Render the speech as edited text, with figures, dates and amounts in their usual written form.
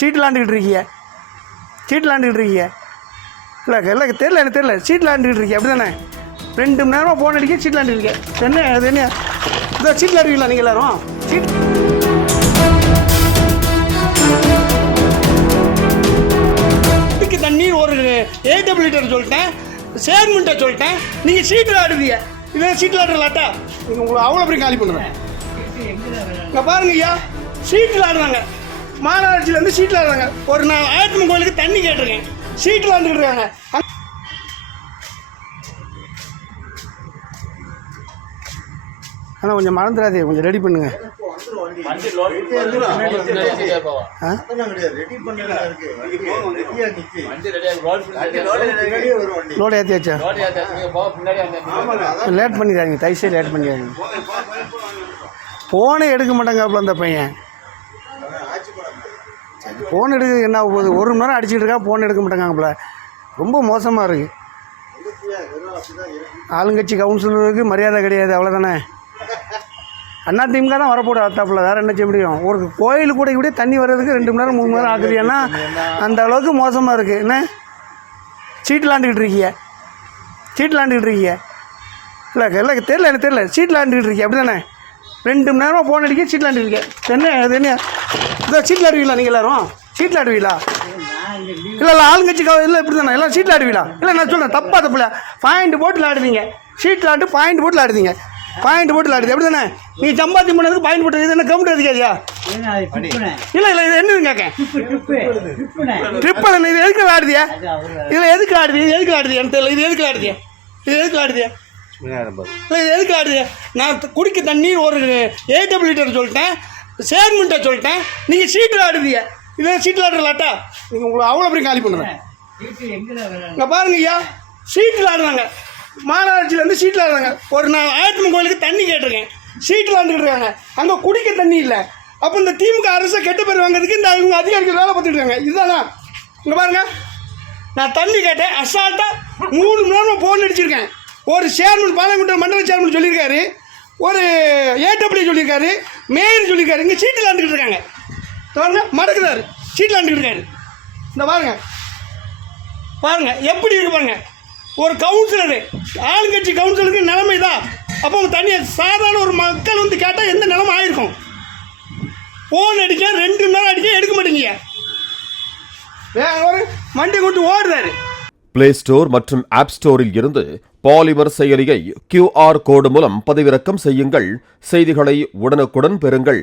சீட்டு விளாண்டுக்கிட்டு இருக்கீங்க, சீட்டு விளாண்டுக்கிட்டு இருக்கீங்க. இல்லை தெரியல, எனக்கு தெரியல. சீட்டு விளாண்டுக்கிட்டு இருக்கீங்க அப்படி தானே? 2 மணி நேரமாக ஃபோன் அடிக்க சீட்டு விளாண்டுருக்கீங்க. என்ன அது என்ன இதை சீட்டு விளாடுவீங்களா நீங்கள் எல்லோரும்? சீட்டுக்கு தண்ணி ஒரு 8 லிட்டர் சொல்லிட்டேன், சேர்மெண்ட்டை சொல்லிட்டேன், நீங்கள் சீட்டு விளாடுவீங்க. இதை சீட்டு விளாடுறலாட்டா நீங்கள் உங்களை அவ்வளோ பெரிய காலி பண்ணுவேன். இங்கே பாருங்க ஐயா, சீட்டு விளாடுறாங்க, மாநகராட்சியிலேருந்து சீட்டு விளாடுறாங்க. ஒரு நான் ஆயத்தம்மன் கோயிலுக்கு தண்ணி கேட்டிருக்கேன், சீட்டு விளாண்டுக்கிட்டு இருக்காங்க. ஆனால் கொஞ்சம் மறந்துடாதே, கொஞ்சம் ரெடி பண்ணுங்க. லோடு ஏற்றியாச்சா? லேட் பண்ணிடுறாங்க, தைசே லேட் பண்ணிடுறாங்க. ஃபோனே எடுக்க மாட்டாங்க அந்த பையன். ஃபோன் எடுக்க என்ன ஆக போகுது? 1 மணி நேரம் அடிச்சுட்டு இருக்கா, ஃபோன் எடுக்க மாட்டாங்கப்பல. ரொம்ப மோசமாக இருக்குது. ஆளுங்கட்சி கவுன்சிலருக்கு மரியாதை கிடையாது, அவ்வளோதானே? அதிமுக தான் வரப்போட அத்தாப்பில், வேறு என்ன செய்ய முடியும்? ஒரு கோயில் கூட இப்படியே தண்ணி வர்றதுக்கு 2 மணி நேரம் 3 மணி நேரம் ஆகுது. ஏன்னா அந்த அளவுக்கு மோசமாக இருக்குது. என்ன சீட்டு விளாண்டுக்கிட்டு இருக்கீங்க, சீட்டு விளாண்டுக்கிட்டு இருக்கீங்க. இல்லை தெரியல, எனக்கு தெரியல. சீட்டு விளாண்டுக்கிட்டு இருக்கீங்க அப்படி தானே? 2 மணி நேரமாக ஃபோன் அடிக்க சீட்டு விளாண்டுருக்கீங்க. என்ன அது என்ன இதை சீட்டு விளாடுவீங்களா நீங்கள் எல்லோரும்? சீட்டு விளாடுவீங்களா? இல்லை ஆளுங்கட்சி இல்லை இப்படி தானே எல்லாம் சீட்டில் ஆடுவீங்களா? இல்லை நான் சொல்கிறேன், தப்பாக தப்பில்ல. பாயிண்ட் போட்டு விளாடுவீங்க, சீட்டில் ஆட்டு பாயிண்ட் போட்டு விளாடுவீங்க, பாயிண்ட் போட்டு விளாடுது எப்படி தானே? நீங்கள் சம்பாத்தி பண்ணதுக்கு பாயிண்ட் போட்டு இது என்ன கவுண்ட் அதிகாரியா? இல்லை இது என்னன்னு கேட்கேன். ட்ரிப்பல் என்ன? இது எதுக்கு விளாடுதியா? இதில் எதுக்கு ஆடுது? இது எதுக்கு ஆடுது? எனக்கு தெரியல. இது எதுக்கு ஆடுதியா? இது எதுக்கு ஆடுதியா? இல்லை இது எதுக்கு ஆடுது? நான் குடிக்க தண்ணி ஒரு 8 லிட்டர் சொல்லிட்டேன், சேர்மெண்ட்டை சொல்லிட்டேன், நீங்கள் சீட்டில் ஆடுதியா? இதை சீட்டில் ஆடுறலாட்டா நீங்கள் உங்களை அவ்வளோ பெரிய காலி பண்ணுவேன். இங்கே பாருங்க ஐயா, சீட்டில் ஆடுறாங்க, மாநகராட்சியிலேருந்து சீட்டில் ஆடுறாங்க. ஒரு நான் ஆயத்தம்மன் கோயிலுக்கு தண்ணி கேட்டிருக்கேன், சீட்டில் ஆண்டுக்கிட்டு இருக்காங்க. அங்கே குடிக்க தண்ணி இல்லை. அப்போ இந்த திமுக அரசை கெட்ட பேர் வாங்குறதுக்கு இந்த இவங்க அதிகாரிகள் வேலை பார்த்துட்டு இருக்காங்க. இதுதானா? இங்கே பாருங்க, நான் தண்ணி கேட்டேன், அசால்ட்டாக 3 மணி நேரமாக ஃபோன் அடிச்சிருக்கேன். ஒரு சேர்மன், பாலங்குன்றம் மண்டல சேர்மன் சொல்லியிருக்காரு, ஒரு ஏடபிள்யூ சொல்லியிருக்காரு, மேயர் சொல்லியிருக்காரு. இங்கே சீட்டில் ஆண்டுக்கிட்டு இருக்காங்க. பாருங்க, மடக்குறாரு, சீட்டில் ஆண்டுக்கிட்டு இருக்காரு. இந்த பாருங்க பாருங்க எப்படி இருக்கு பாருங்க. ஒரு கவுன்சிலரு, ஆளுங்கட்சி கவுன்சிலருக்கு நிலைமை தான். அப்போ தனியை சாதாரண ஒரு மக்கள் வந்து கேட்டால் எந்த நிலைமை ஆயிருக்கும்? ஃபோன் அடிக்க 2 மணி நேரம் அடிக்க எடுக்க மாட்டேங்க. ஒரு மண்டி கொண்டு ஓடுறாரு. பிளே ஸ்டோர் மற்றும் ஆப் ஸ்டோரில் இருந்து பாலிமர் செயலியை QR கோடு மூலம் பதிவிறக்கம் செய்யுங்கள். செய்திகளை உடனுக்குடன் பெறுங்கள்.